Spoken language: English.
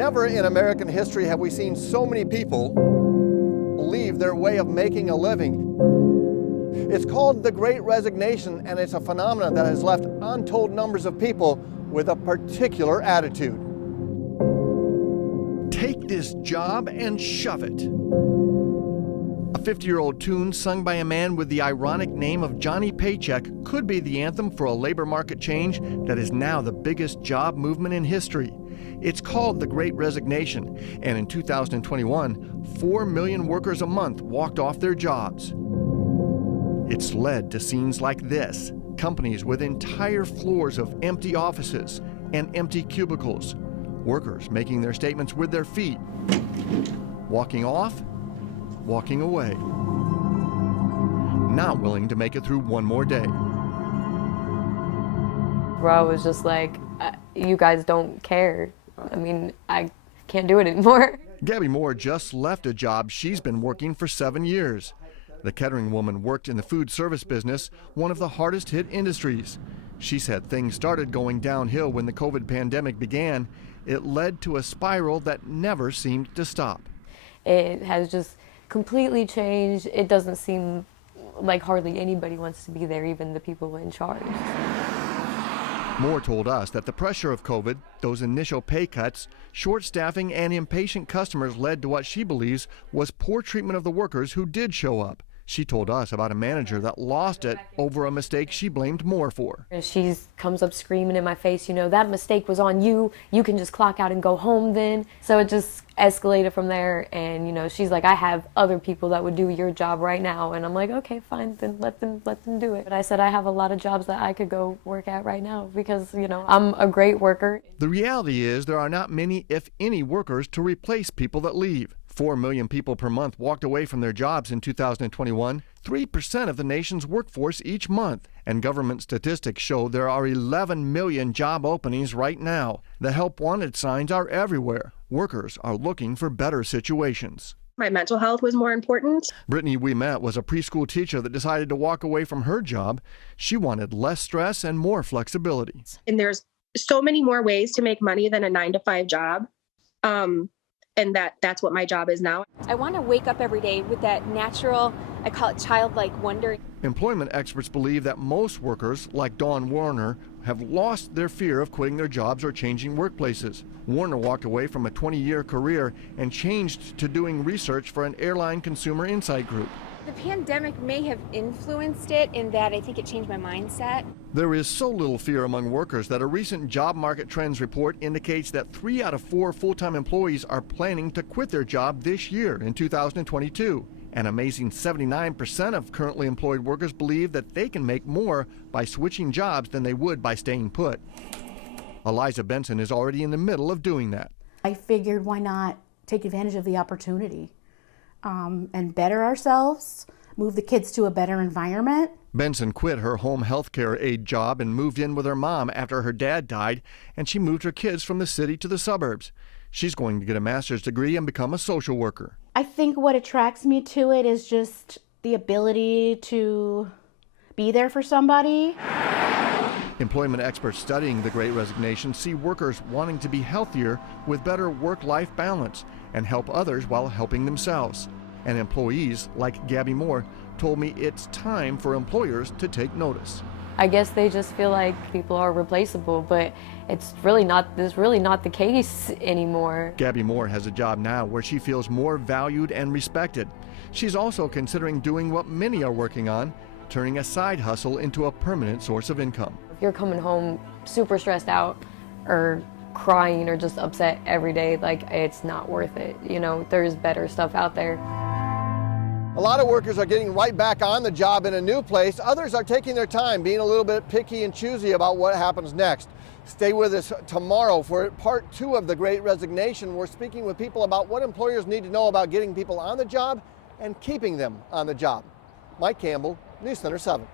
Never in American history have we seen so many people leave their way of making a living. It's called the Great Resignation, and it's a phenomenon that has left untold numbers of people with a particular attitude. Take this job and shove it. A 50-year-old tune sung by a man with the ironic name of Johnny Paycheck could be the anthem for a labor market change that is now the biggest job movement in history. It's called the Great Resignation, and in 2021, 4 million workers a month walked off their jobs. It's led to scenes like this, companies with entire floors of empty offices and empty cubicles, workers making their statements with their feet, walking off, walking away, not willing to make it through one more day. Bro was just like, you guys don't care. I mean, I can't do it anymore. Gabi Moore just left a job she's been working for 7 years. The Kettering woman worked in the food service business, one of the hardest hit industries. She said things started going downhill when the COVID pandemic began. It led to a spiral that never seemed to stop. It has just completely changed. It doesn't seem like hardly anybody wants to be there, even the people in charge. Moore told us that the pressure of COVID, those initial pay cuts, short staffing, and impatient customers led to what she believes was poor treatment of the workers who did show up. She told us about a manager that lost it over a mistake she blamed Moore for. She comes up screaming in my face, you know, that mistake was on you. You can just clock out and go home then. So it just escalated from there. And, you know, she's like, I have other people that would do your job right now. And I'm like, okay, fine, then let them do it. But I said, I have a lot of jobs that I could go work at right now because, you know, I'm a great worker. The reality is there are not many, if any, workers to replace people that leave. 4 million people per month walked away from their jobs in 2021, 3% of the nation's workforce each month. And government statistics show there are 11 million job openings right now. The help wanted signs are everywhere. Workers are looking for better situations. My mental health was more important. Brittany we met was a preschool teacher that decided to walk away from her job. She wanted less stress and more flexibility. And there's so many more ways to make money than a 9-to-5 job. And that's what my job is now. I want to wake up every day with that natural, I call it childlike wonder. Employment experts believe that most workers, like Dawn Warner, have lost their fear of quitting their jobs or changing workplaces. Warner walked away from a 20-year career and changed to doing research for an airline consumer insight group. The pandemic may have influenced it in that I think it changed my mindset. There is so little fear among workers that a recent job market trends report indicates that 3 out of 4 full-time employees are planning to quit their job this year in 2022. An amazing 79% of currently employed workers believe that they can make more by switching jobs than they would by staying put. Eliza Benson is already in the middle of doing that. I figured, why not take advantage of the opportunity and better ourselves, move the kids to a better environment. Benson quit her home health care aide job and moved in with her mom after her dad died, and she moved her kids from the city to the suburbs. She's going to get a master's degree and become a social worker. I think what attracts me to it is just the ability to be there for somebody. Employment experts studying the Great Resignation see workers wanting to be healthier with better work-life balance and help others while helping themselves. And employees like Gabi Moore told me it's time for employers to take notice. I guess they just feel like people are replaceable, but it's really not the case anymore. Gabi Moore has a job now where she feels more valued and respected. She's also considering doing what many are working on, turning a side hustle into a permanent source of income. If you're coming home super stressed out or crying or just upset every day, like, it's not worth it. You know, there's better stuff out there. A lot of workers are getting right back on the job in a new place. Others are taking their time, being a little bit picky and choosy about what happens next. Stay with us tomorrow for part 2 of the Great Resignation. We're speaking with people about what employers need to know about getting people on the job and keeping them on the job. Mike Campbell, News Center 7.